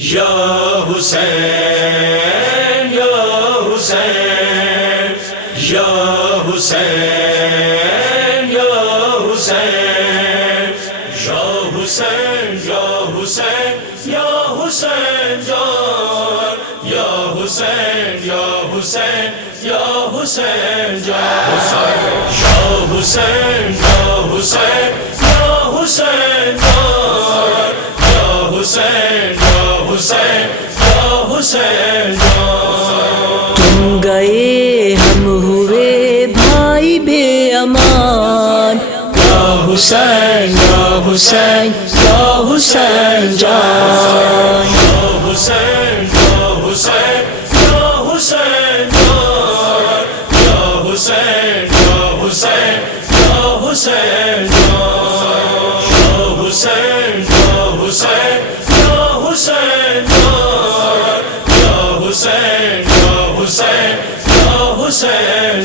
یا حسین یا حسین یا حسین یا حسین یا حسین یا حسین یا حسین یا حسین یا حسین یا حسین یا حسین یا حسین یا حسین یا حسین یا حسین یا حسین تم گئے ہم ہوئے بھائی بے امان، یا حسین یا حسین یا حسین جان، یا حسین یا حسین یا حسین یا حسین یا حسین یا حسین یا حسین یا حسین یا حسین یا حسین یا حسین یا حسین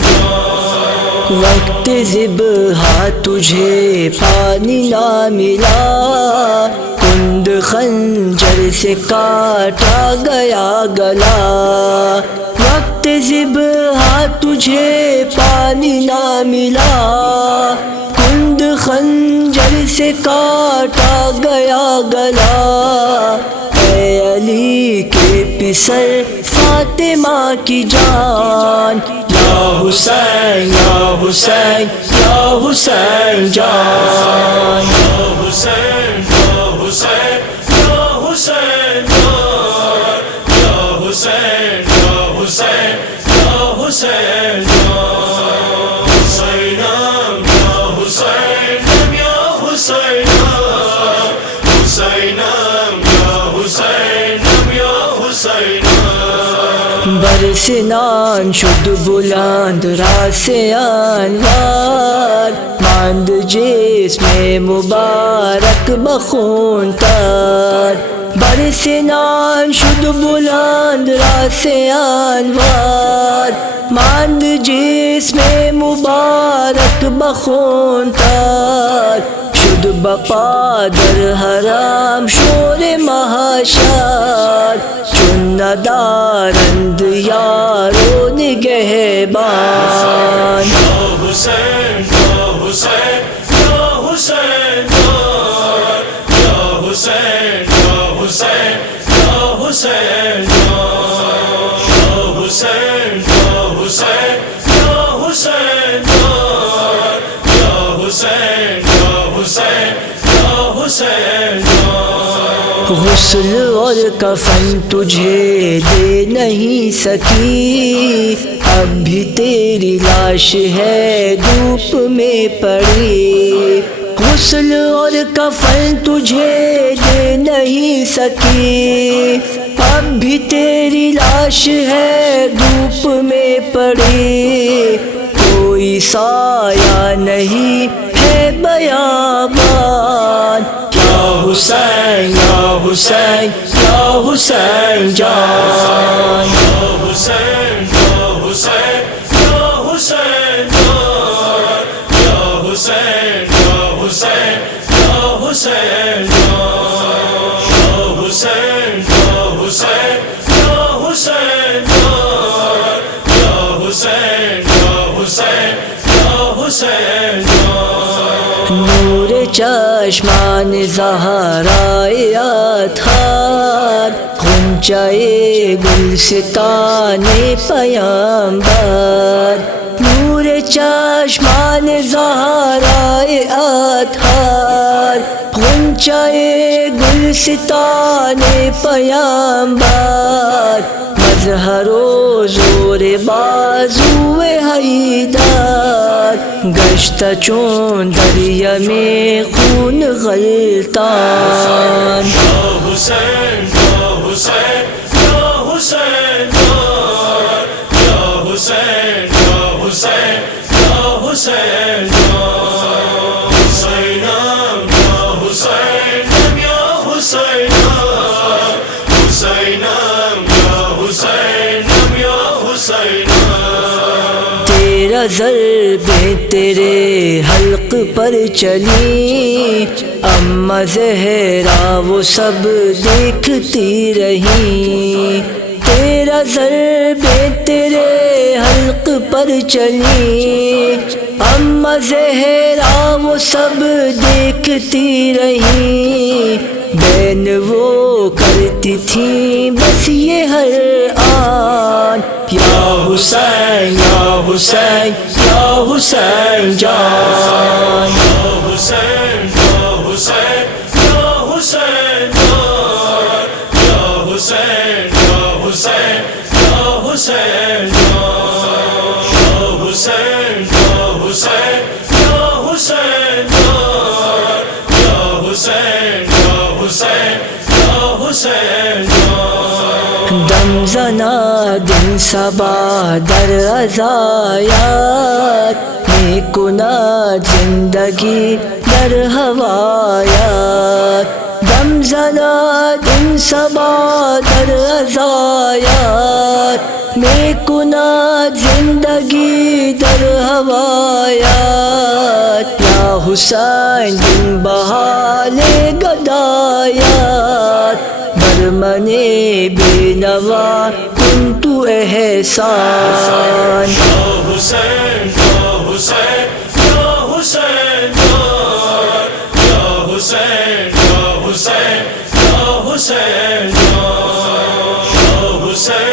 وقت ذبح تجھے پانی نہ ملا، کند خنجر سے کاٹا گیا گلا، وقت ذبح تجھے پانی نہ ملا، کند خنجر سے کاٹا گیا گلا، اے علی کے پسر فاطمہ کی جان، یا حسین یا حسین یا حسین جان، یا حسین یا حسین یا حسین یا حسین یا حسین یا حسین حسینم یا حسینم یا حسینم حسینم یا حسینم یا حسینم برسنان شد بلند راس انوار، ماند جسم مبارک بخون تار، برسنان شد بلند راس انوار، ماند جسم مبارک بخون تار، شد بپا در حرام شور محشر، چون ندارند یارو نگہبان، یا حسین یا حسین یا حسین یا حسین یا حسین یا حسین یا حسین یا حسین یا حسین یا حسین یا حسین یا حسین غسل اور کفن تجھے دے نہیں سکی، اب بھی تیری لاش ہے دھوپ میں پڑی، غسل اور کفن تجھے دے نہیں سکی، اب بھی تیری لاش ہے دھوپ میں پڑی، کوئی سایہ نہیں ہے بیابان، یا حسین یا حسین یا حسین جان، یا حسین یا حسین یا حسین یا حسین یا حسین یا حسین یا حسین یا حسین یا حسین یا حسین یا حسین یا حسین نور چشمان زہرائے اطہار، غنچۂ گلستان پیمبر، نور چشمان زہرائے اطہار، غنچۂ گلستان پیمبر، مظہر و زور بازو حیدر، گشت چون دریا میں خون غلطان، یا حسین یا حسین یا حسین یا حسین یا حسین یا حسین حسینم یا حسینم یا حسینم حسینم یا حسینم یا حسینم، تیرا ضرب تیرے حلق پر چلی، اماں زہرا وہ سب دیکھتی رہیں، تیرا ضرب تیرے حلق پر چلی، اماں زہرا وہ سب دیکھتی رہیں، بین وہ کرتی تھیں بس یہ ہر آن، یا حسین یا حسین یا حسین جان، یا حسین یا حسین یا حسین جان، یا حسین یا حسین یا حسین جان، یا حسین یا حسین یا حسین جان، یا حسین یا حسین یا حسین جان، دم زنا دن صبا در عزایات، میں کنا زندگی در ہوایات، دم زنا دن صبا در عزایات، میں کنا زندگی در ہوایات، یا حسین دن بحال گدایات، برمن بے نوا کن تو احسان، یا حسین یا حسین یا حسین جان، یا حسین یا حسین یا حسین جان، یا حسین